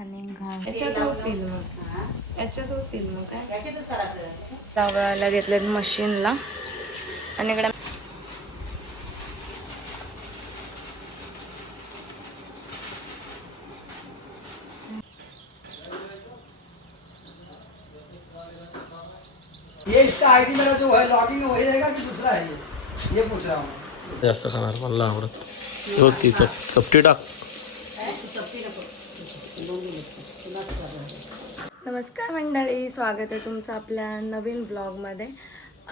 आणि घाण याच्यात होतील मग. याच्यात होतील मग काय? लावायला घेतलेत मशीनला. आणि इकडे ये इसका आईडी मेरा जो है लॉगिन वही रहेगा कि दूसरा है ये? ये पूछ रहा हूँ। जास्त खाणार मला आवडत. हो ती कप कपटी टाक. नमस्कार मंडळी स्वागत आहे तुमचं आपल्या नवीन ब्लॉगमध्ये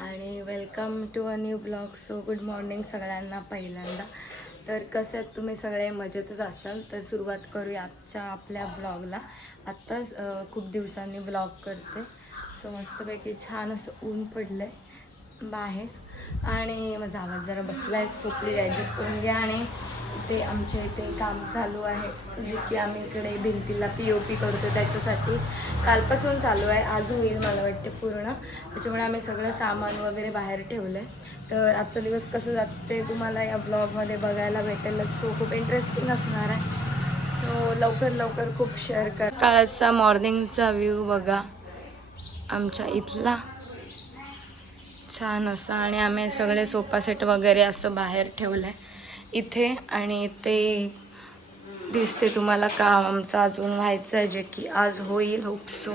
आणि welcome to a new blog so good morning सगळ्यांना पहिल्यांदा. तर कसं आहेत तुम्ही सगळे? मजेतच असाल? तर सुरुवात करूया आजच्या आपल्या ब्लॉगला आत्ताच खूप दिवसांनी ब्लॉग करते. सो मस्तपैकी छान असं ऊन पडलं आहे बाहेर. आणि माझा आवाज जरा बसला आहे सोपली ॲडजस्ट करून घ्या आणि ते आमच्या इथे काम चालू आहे. जे की आम्ही इकडे भिंतीला पी ओ पी करतो त्याच्यासाठी. कालपासून चालू आहे. आज होईल मला वाटते पूर्ण. त्याच्यामुळे आम्ही सगळं सामान वगैरे बाहेर ठेवलं आहे तर आजचा दिवस कसं जाते तुम्हाला या ब्लॉगमध्ये बघायला भेटेलच. सो खूप इंटरेस्टिंग असणार आहे. सो लवकर लवकर खूप शेअर कर. कालचा मॉर्निंगचा व्ह्यू बघा. आमच्या इथला. छान असा. आणि आम्ही सगळे सोफा सेट वगैरे असं बाहेर ठेवलं आहे इथे आणि ते दिसते तुम्हाला काम आमचं अजून व्हायचं आहे जे की आज होईल होप सो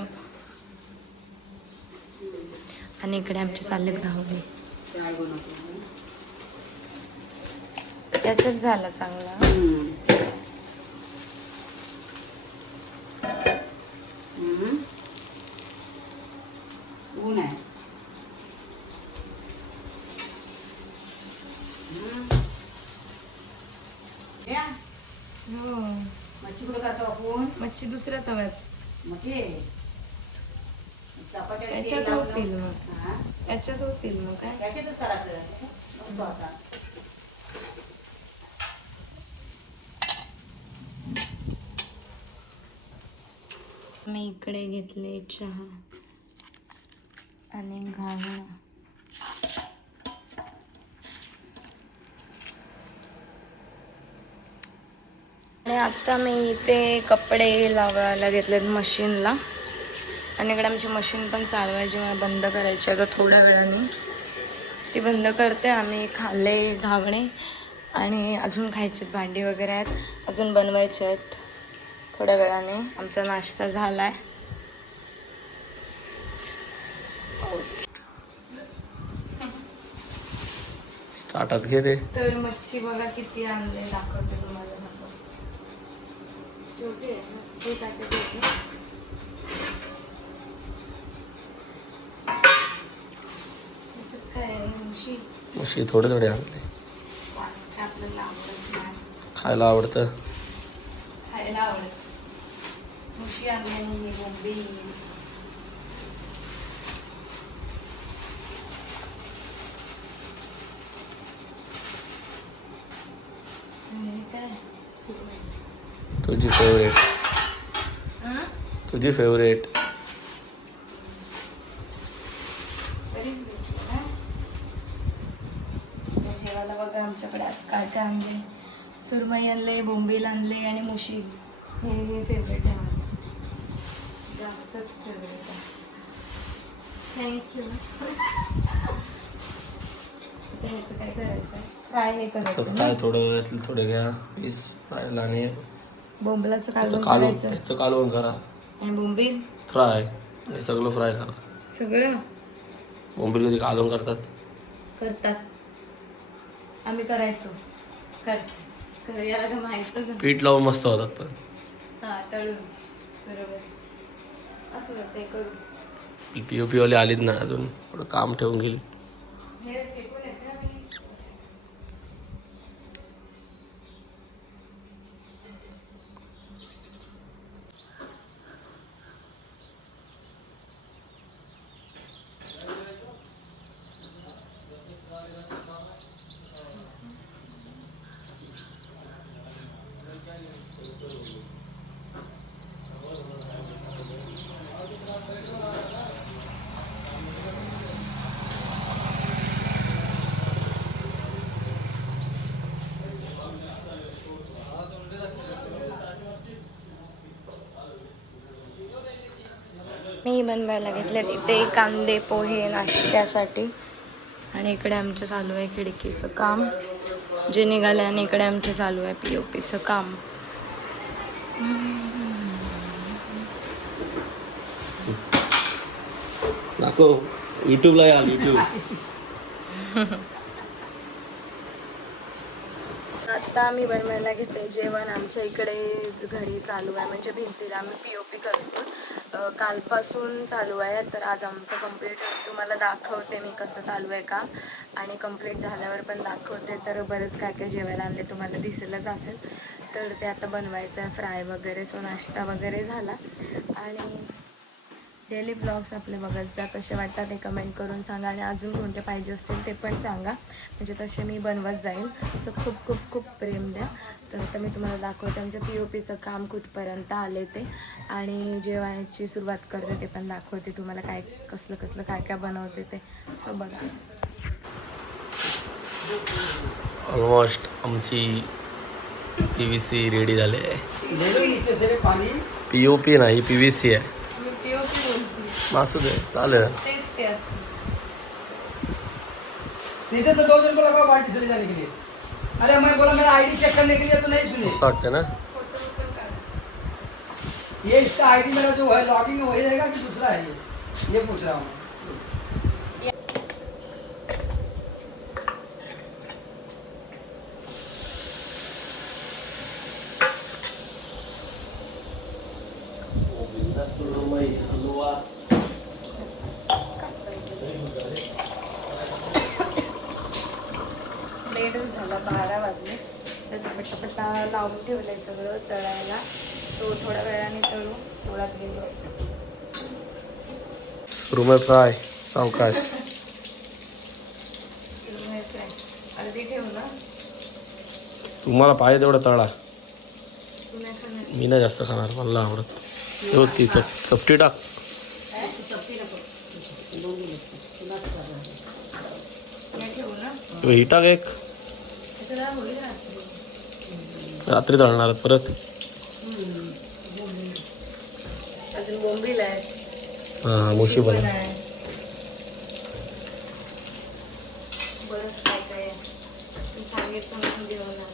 आणि इकडे आमचे चाललेत धावणे. त्याच्यात झाला चांगला. आपण मच्छी दुसऱ्या तव्यात मग ते चपात्या तेल याच्यात लावलं. होतील मग हा? याच्यात होतील मग काय याच्यातच करायचं मस्त होता. मी इकडे घेतले चहा आणि घालणं आणि आता मी इथे कपडे लावायला घेतलेत मशीनला. आणि इकडे आमची मशीन पण चालवायची मला बंद करायची आता थोड्या वेळाने. ती बंद करते आम्ही खाल्ले घावणे. आणि अजून खायचे भांडी वगैरे आहेत. अजून बनवायचे आहेत. थोड्या वेळाने. आमचा नाश्ता झाला आहे ताटात तर मच्छी बघा किती आणले दाखवते तुम्हाला दाखव. छोटी आहे ना? हे उशी आहे थोडे थोडे आणले आवडत खायला आवडतं खायला आवडत उशी आणली बोंबी काय तुझी फेवरेट तुझी फेवरेट जेवायला बघा आमच्याकडे आज काय काय आणले सुरमई आणले बोंबील आणले आणि मुशी. हे हे फेवरेट आहे जास्तच फेवरेट आहे. थँक्यू काय करायचं फ्राय हे करायचं ना? काय थोडं यातलं थोडं घ्या पीस फ्रायला आणि बोंबलाचं कालवण करायचं. याचं करा. आणि बोंबील? फ्राय. हे सगळं फ्राय करा सगळं? बोंबील कधी कालवण करतात? करतात. आम्ही करायचो. कर. कर याला. पीठ लावून मस्त होतात पण. हा तळून. बरोबर. असू दे ते करू. पी ओ पीवाले आलीत ना अजून. थोडं काम ठेवून गेली हे रे, मी बनवायला घेतलेत इथे कांदे पोहे नाश्त्यासाठी. आणि इकडे आमचं चालू आहे खिडकीचं काम. जे निघालं आणि इकडे आमचं चालू आहे पी ओ पीचं काम. दाखव. युट्यूबला याल युट्यूब आता आम्ही बनवायला घेते जेवण. आमच्या इकडे घरी चालू आहे. म्हणजे भिंतीला आम्ही पी ओ पी करतो. कालपासून चालू आहे तर आज आमचं कंप्लीट तुम्हाला दाखवते मी कसं चालू आहे का. आणि कंप्लीट झाल्यावर पण दाखवते तर बरंच काय काय जेवायला आणले तुम्हाला दिसेलच असेल. तर ते आता बनवायचं आहे फ्राय वगैरे सो नाश्ता वगैरे झाला. आणि डेली ब्लॉग्स आपले बघत जा कसे वाटतात ते कमेंट करून सांगा आणि अजून कोणते पाहिजे असतील ते पण सांगा. म्हणजे तसे मी बनवत जाईल सो खूप खूप खूप प्रेम द्या. तर आता मी तुम्हाला दाखवते आमच्या पी ओ पीचं काम कुठपर्यंत आले ते. आणि जेवायची सुरुवात करते ते पण दाखवते तुम्हाला काय कसलं कसलं काय काय बनवते ते. सो बघा. ऑलमोस्ट आमची पी व्ही सी रेडी झाली. पी ओ पी नाही पी व्ही सी आहे. असू दे चालेल तेच ते असतं नीचे से दो दिन को रखा पार्टी से ले जाने के लिए। अरे मैं बोला मेरा आईडी चेक करने के लिए तो नहीं सुने। मस्त वाटते ना? ये इसका आईडी मेरा जो है लॉगिंग है वही रहेगा कि दूसरा है ये? ये पूछ रहा हूँ। झाला बारा वाजले. तर पटापटा लावून ठेवलंय सगळं तळायला. तो थोड्या वेळाने तळू थोड्यात गेलो. रुमे फ्राय सावकाश. अर्धी ठेवू ना? तुम्हाला पाहिजे तेवढा तळा. मी नाही जास्त खाणार मला आवडत. हो ती कपटी टाक. ही टाक एक. त्याच्याला होईल रात्री आहेत परत? अजून बोंबील आहे हां मोशी पण आहे बरंच काय काय आहे मी सांगितलं म्हणून आलो.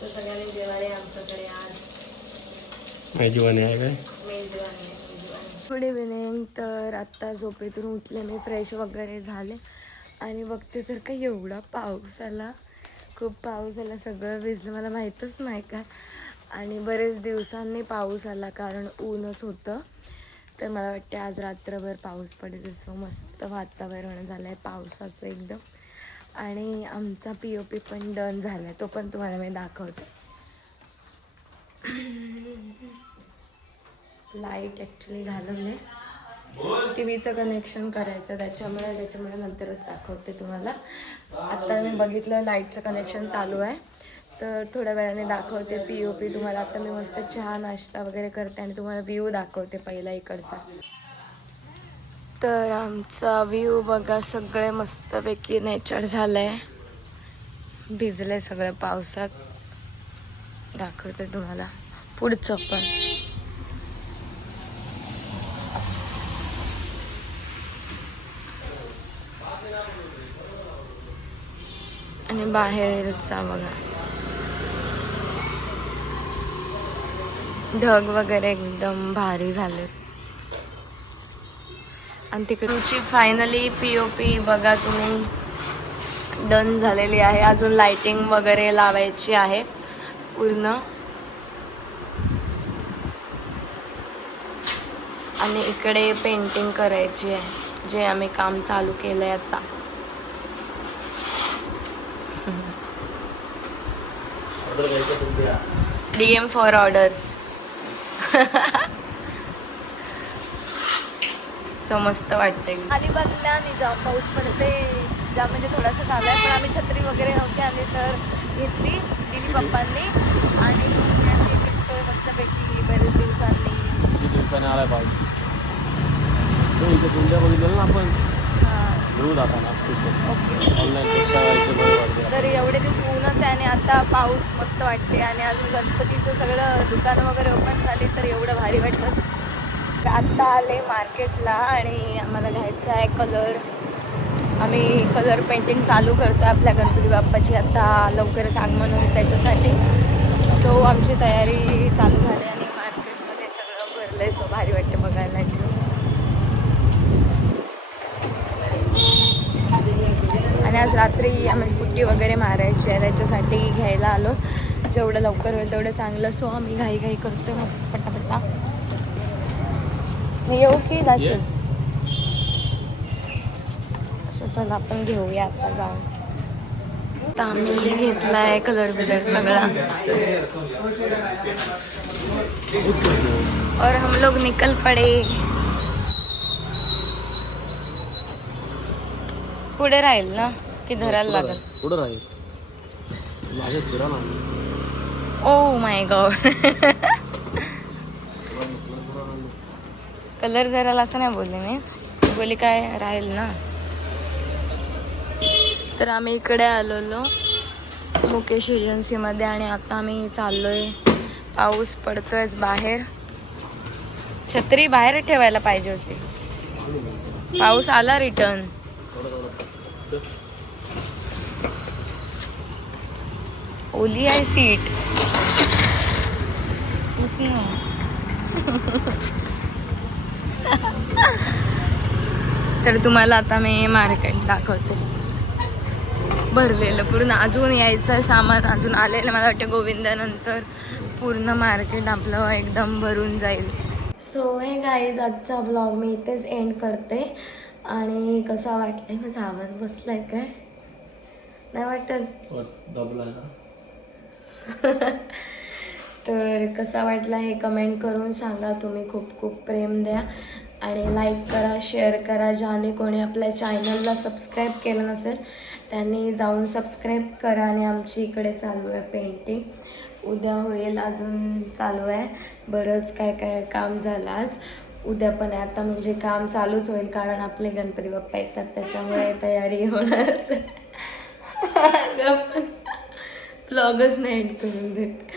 तर सगळ्यांनी जेवायला आमच्याकडे आज मेजवानी आहे. काय गुड इव्हिनिंग. तर आत्ता झोपेतून उठले मी फ्रेश वगैरे झाले. आणि बघते तर का एवढा पाऊस आला. खूप पाऊस आला सगळं भिजलं मला माहीतच नाही का आणि बरेच दिवसांनी पाऊस आला कारण ऊनच होतं. तर मला वाटते आज रात्रभर पाऊस पडेल असं मस्त वातावरण झालं आहे पावसाचं एकदम. आणि आमचा पी ओ पी पण डन झाला आहे तो पण तुम्हाला मी दाखवते. लाइट ॲक्च्युली घालवले टी व्हीचं कनेक्शन करायचं त्याच्यामुळे त्याच्यामुळे नंतरच दाखवते तुम्हाला. आत्ता मी बघितलं लाईटचं कनेक्शन चालू आहे. तर थोड्या वेळाने दाखवते पी ओ पी तुम्हाला. आता मी मस्त चहा नाश्ता वगैरे करते आणि तुम्हाला व्ह्यू दाखवते पहिला इकडचा. तर आमचा व्ह्यू बघा सगळे मस्तपैकी नेचर झालं आहे भिजले सगळे पावसात. दाखवते तुम्हाला. पुढचं पण. आणि बाहेरचा बघा. ढग वगैरे एकदम भारी झाले आणि तिकडची फायनली पी ओ पी बघा तुम्ही. डन झालेली आहे. अजून लाइटिंग वगैरे लावायची आहे. पूर्ण. आणि इकडे पेंटिंग करायची आहे. जे आम्ही काम चालू केलं आहे आता. D M for orders so मस्त वाटते अलिबागला निजाम पाऊस पडते ज्या म्हणजे थोडासा झाला आहे पण आम्ही छत्री वगैरे नव्हते आले तर घेतली दिली पप्पांनी. आणि अशी दिसतोय मस्तपैकी बरेच दिवसांनी किती दिवसाने आलाय पाऊस? इथे गुंड्या बघितलं ना आपण. ऑनलाईनपेक्षा इथे बरं वाटते तर एवढे दिवस ऊनच आहे आणि आता पाऊस मस्त वाटते आणि अजून गणपतीचं सगळं दुकानं वगैरे ओपन झाली तर एवढं भारी वाटतं. तर आत्ता आले मार्केटला आणि आम्हाला घ्यायचं आहे कलर. आम्ही कलर पेंटिंग चालू करतो आपल्या गणपती बाप्पाची. आता लवकरच आगमन होईल त्याच्यासाठी. सो आमची तयारी चालू झाली आणि मार्केटमध्ये सगळं भरलं आहे सो भारी वाटते बघायला. आणि आज रात्री आम्ही पुट्टी वगैरे मारायची आहे त्याच्यासाठी घ्यायला आलो. जेवढं लवकर होईल तेवढं चांगलं. सो आम्ही घाई घाई करतो मस्त पटापटा. मी येऊ की जाशील असं चल आपण घेऊया आता जाऊन. आता आम्ही घेतला आहे कलर बिलर सगळा. और हम लोग निकल पडे. पुढे राहील ना की धरायला लागेल. पुढं राहील. माझ्या ना ओ माय गॉड कलर धरायला असं नाही बोलले मी. बोली काय राहील ना. तर आम्ही इकडे आलेलो. मुकेश एजन्सीमध्ये आणि आता आम्ही चाललोय. पाऊस पडतोयच बाहेर. छत्री बाहेर ठेवायला पाहिजे होती. पाऊस आला रिटर्न ओली आहे सीट. तर तुम्हाला आता मी मार्केट दाखवते. भरलेलं पूर्ण. अजून यायचं सामान अजून आलेलं मला वाटतं गोविंदानंतर पूर्ण मार्केट आपलं एकदम भरून जाईल. सो हे गाईज आजचा ब्लॉग मी इथेच एंड करते. आणि कसा वाटलं माझा आवाज बसलाय काय? नाही वाटत? हो, तर कसा वाटला हे कमेंट करून सांगा. तुम्ही खूप खूप प्रेम द्या. आणि लाईक करा शेअर करा. ज्याने कोणी आपल्या चॅनलला सबस्क्राईब केलं नसेल त्यांनी जाऊन सबस्क्राईब करा आणि आमची इकडे चालू आहे पेंटिंग उद्या होईल अजून चालू आहे. बरंच काय काय काम झालं आज. उद्या पण आता म्हणजे काम चालूच होईल कारण आपले गणपती बाप्पा येतात. त्याच्यामुळे तयारी होणारच ब्लॉगच नाही एंड करून देत.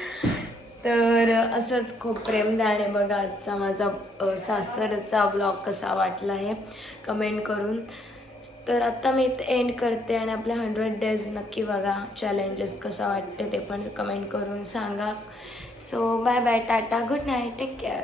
तर असंच खूप प्रेम आहे बघा आजचा माझा सासरचा ब्लॉग कसा वाटला आहे कमेंट करून. तर आत्ता मी एंड करते आणि आपल्या हंड्रेड डेज नक्की बघा चॅलेंजेस कसा वाटते ते पण कमेंट करून सांगा. So bye bye tata good night take care